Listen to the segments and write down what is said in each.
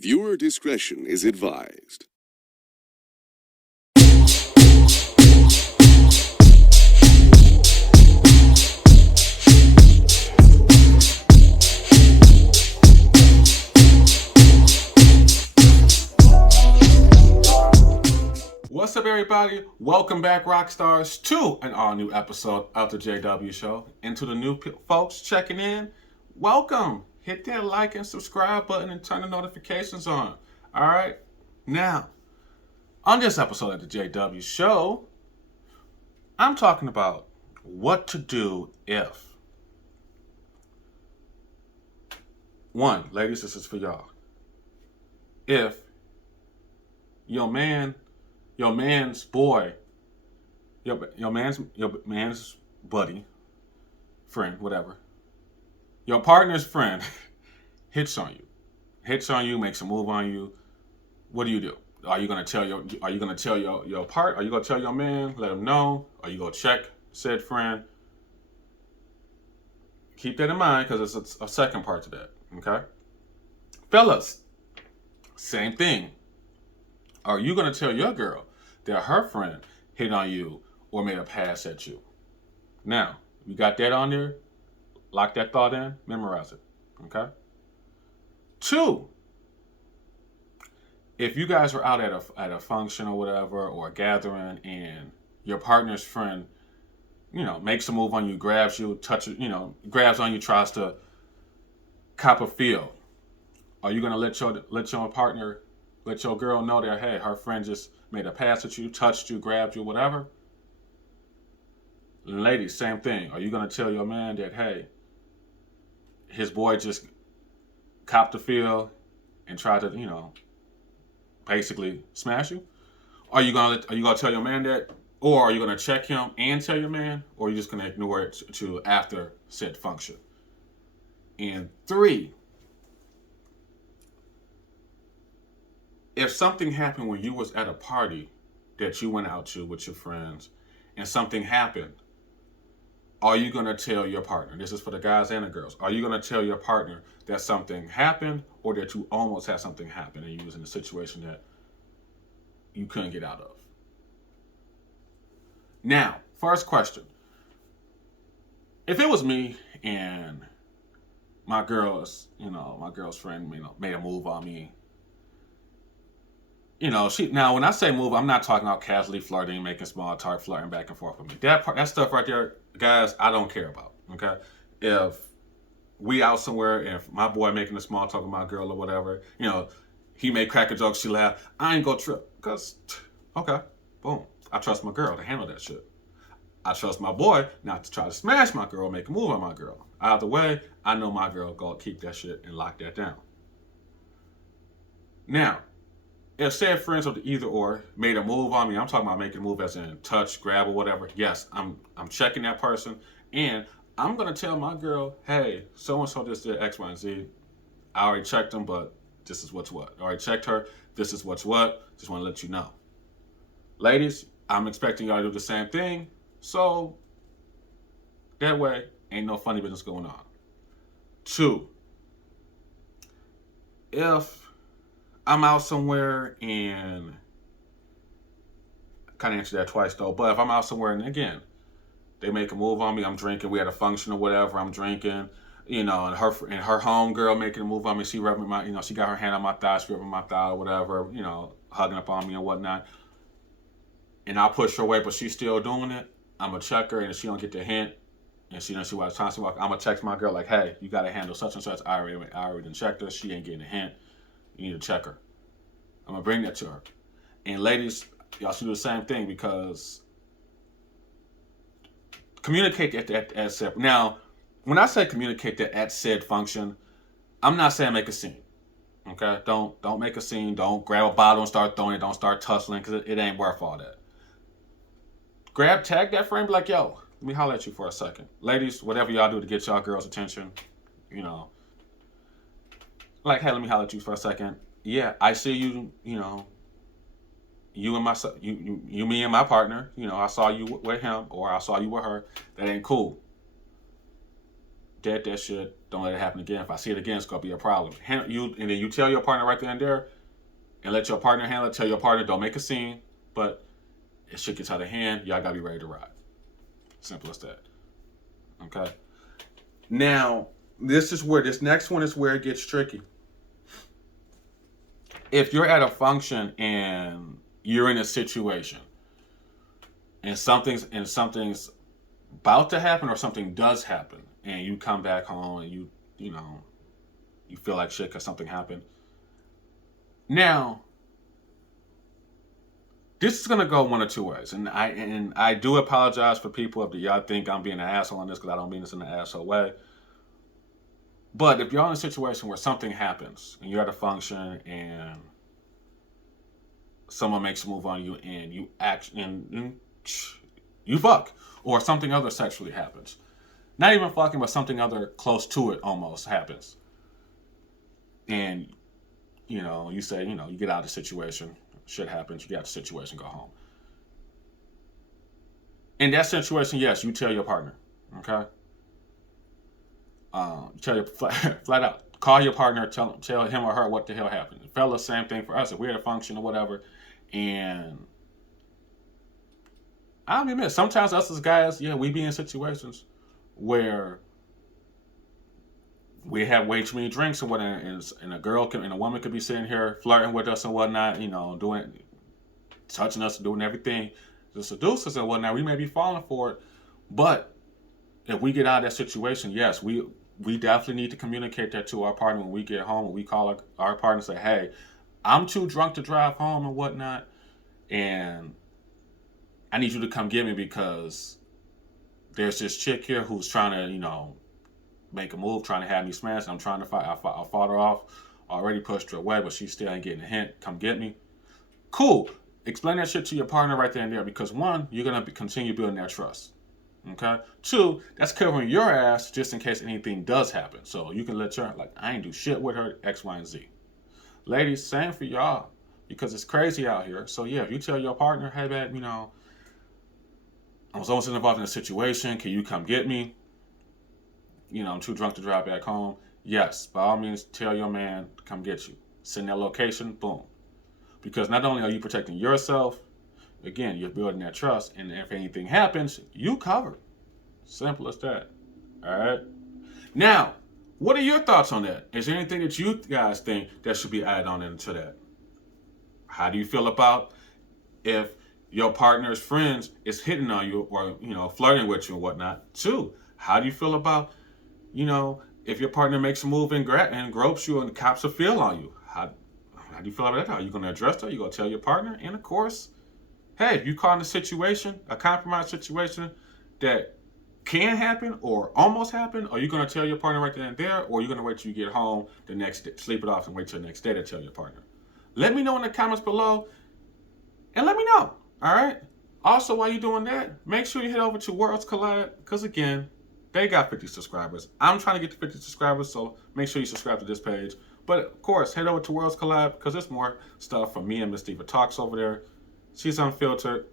Viewer discretion is advised. What's up, everybody? Welcome back, rock stars, to an all-new episode of the JW Show. And to the new folks checking in, welcome. Hit that like and subscribe button and turn the notifications on. All right? Now, on this episode of the JW Show, I'm talking about what to do if. One, ladies, this is for y'all. If your man's boy, your man's buddy, friend, whatever, your partner's friend hits on you, makes a move on you. What do? Are you gonna tell your man, let him know? Are you gonna check said friend? Keep that in mind because it's a second part to that. Okay, fellas, same thing. Are you gonna tell your girl that her friend hit on you or made a pass at you? Now, you got that on there? Lock that thought in, memorize it. Okay? 2, if you guys are out at a function or whatever, or a gathering, and your partner's friend, makes a move on you, grabs you, grabs on you, tries to cop a feel, are you gonna let your partner, let your girl know that, hey, her friend just made a pass at you, touched you, grabbed you, whatever? Ladies, same thing. Are you gonna tell your man that, hey, his boy just copped the feel and tried to, basically smash you? Are you gonna tell your man that, or are you gonna check him and tell your man, or are you just gonna ignore it to after said function? And 3, if something happened when you was at a party that you went out to with your friends, and something happened, are you going to tell your partner? This is for the guys and the girls. Are you going to tell your partner that something happened, or that you almost had something happen and you was in a situation that you couldn't get out of? Now, first question. If it was me and my girl's friend, made a move on me, now when I say move, I'm not talking about casually flirting, making small talk, flirting back and forth with me. That stuff right there, guys, I don't care about. Okay, if we out somewhere and if my boy making a small talk with my girl or whatever, he may crack a joke, she laugh, I ain't gonna trip, cause okay, boom, I trust my girl to handle that shit. I trust my boy not to try to smash my girl, make a move on my girl. Either way, I know my girl gonna keep that shit and lock that down. Now, if said friends of the either or made a move on me, I'm talking about making a move as in touch, grab, or whatever. Yes, I'm checking that person, and I'm gonna tell my girl, hey, so and so just did X, Y, and Z. I already checked them, but this is what's what. I already checked her. This is what's what. Just want to let you know, ladies. I'm expecting y'all to do the same thing, so that way ain't no funny business going on. 2, if I'm out somewhere, and I kind of answered that twice though, but if I'm out somewhere and again, they make a move on me, I'm drinking, we had a function or whatever, I'm drinking, and her home girl making a move on me, she rubbing she got her hand on my thigh, she rubbing my thigh or whatever, hugging up on me and whatnot, and I push her away, but she's still doing it, I'm gonna check her, and if she don't get the hint, and she was trying to walk, I'm gonna text my girl like, hey, you gotta handle such and such, I already done checked her, she ain't getting a hint. You need to check her. I'm going to bring that to her. And ladies, y'all should do the same thing, because communicate at said. Now, when I say communicate that at said function, I'm not saying make a scene. Okay? Don't make a scene. Don't grab a bottle and start throwing it. Don't start tussling, because it ain't worth all that. Tag that friend, be like, yo, let me holler at you for a second. Ladies, whatever y'all do to get y'all girls' attention, like, hey, let me holler at you for a second. Yeah, I see you, you and me and my partner, I saw you with him, or I saw you with her. That ain't cool. dead that shit. Don't let it happen again. If I see it again, it's gonna be a problem. And then you tell your partner right then and there, and let your partner handle it. Tell your partner, don't make a scene, but it shit gets out of hand. Y'all gotta be ready to ride. Simple as that. Okay. Now, this next one is where it gets tricky. If you're at a function and you're in a situation and something's about to happen or something does happen and you come back home and you feel like shit because something happened. Now, this is gonna go one of two ways, and I do apologize for people if y'all think I'm being an asshole on this because I don't mean this in an asshole way. But if you're in a situation where something happens and you're at a function and someone makes a move on you and you you fuck, or something other sexually happens, not even fucking, but something other close to it almost happens, and you say you get out of the situation, shit happens, you get out of the situation, go home. In that situation, yes, you tell your partner, okay? Tell your flat out, call your partner, tell him or her what the hell happened. Fellas, same thing for us. If we're at a function or whatever, and I'll admit, sometimes us as guys, we be in situations where we have way too many drinks and whatnot, and a woman could be sitting here flirting with us and whatnot, touching us, doing everything to seduce us and whatnot. We may be falling for it, but if we get out of that situation, yes, we definitely need to communicate that to our partner when we get home. When we call our partner and say, hey, I'm too drunk to drive home and whatnot, and I need you to come get me because there's this chick here who's trying to, make a move, trying to have me smashed. I'm trying to fight. I fought her off, already pushed her away, but she still ain't getting a hint. Come get me. Cool. Explain that shit to your partner right there and there because one, you're going to continue building that trust. Okay? Two, that's covering your ass just in case anything does happen. So you can let your, I ain't do shit with her, X, Y, and Z. Ladies, same for y'all because it's crazy out here. So yeah, if you tell your partner, hey, babe, I was almost involved in a situation. Can you come get me? I'm too drunk to drive back home. Yes, by all means, tell your man to come get you. Send that location, boom. Because not only are you protecting yourself, again, you're building that trust, and if anything happens, you covered. Simple as that. All right? Now, what are your thoughts on that? Is there anything that you guys think that should be added on into that? How do you feel about if your partner's friends is hitting on you or, flirting with you and whatnot? Two, how do you feel about, if your partner makes a move and gropes you and cops a feel on you? How do you feel about that? Are you going to address that? Are you going to tell your partner? And of course, hey, if you caught in a situation, a compromised situation that can happen or almost happen, are you going to tell your partner right then and there, or are you going to wait till you get home the next day, sleep it off and wait till the next day to tell your partner? Let me know in the comments below and let me know. All right? Also, while you're doing that, make sure you head over to Worlds Collide because, again, they got 50 subscribers. I'm trying to get to 50 subscribers, so make sure you subscribe to this page. But, of course, head over to Worlds Collide because there's more stuff from me and Miss Diva Talks over there. She's unfiltered.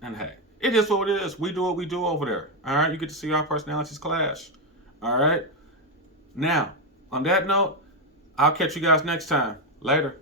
And, hey, it is what it is. We do what we do over there. All right? You get to see our personalities clash. All right? Now, on that note, I'll catch you guys next time. Later.